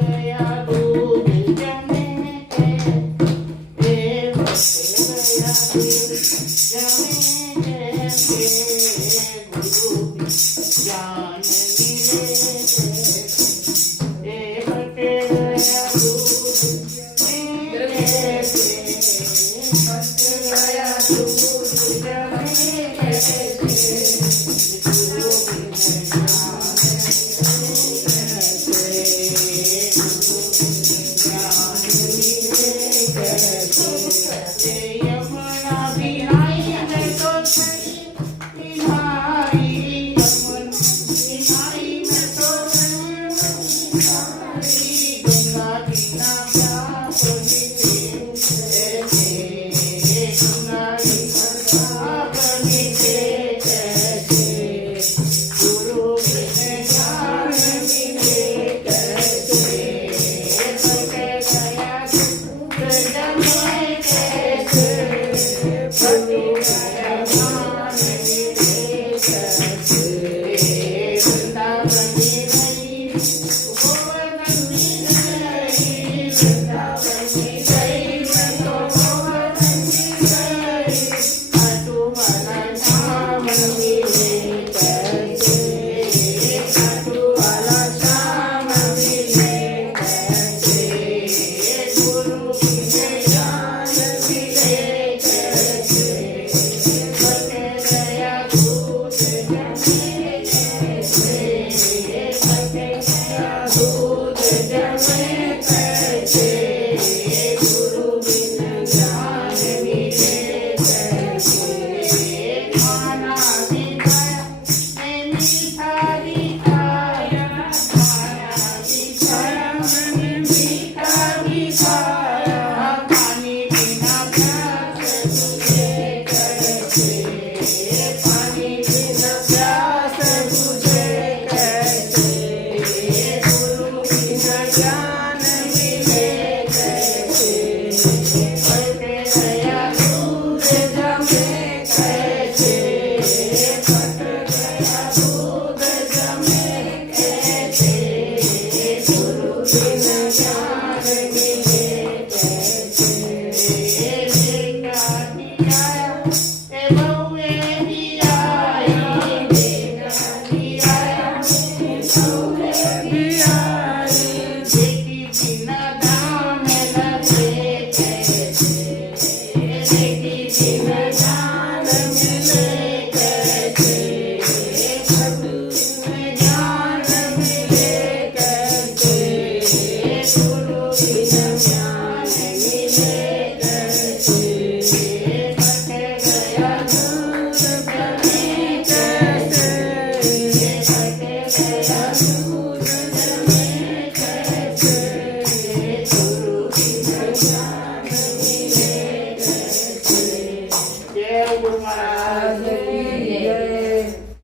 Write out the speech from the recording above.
ગયા દૂધ જમે કે એ ગયા દૂધ જમે કે ગુરુ જ્ઞાન મિલે એ ભટકે ગયા દૂધ જમે કે ગયા દૂધ જમે કે ગુરુ यमुना बिहाई में तो बिहाई बिहाई में तो गंगा बिना प्यास मिले गंगा बिना मिले कैसे गुरु बिन ज्ञान मिले कैसे गया जमे Thank you.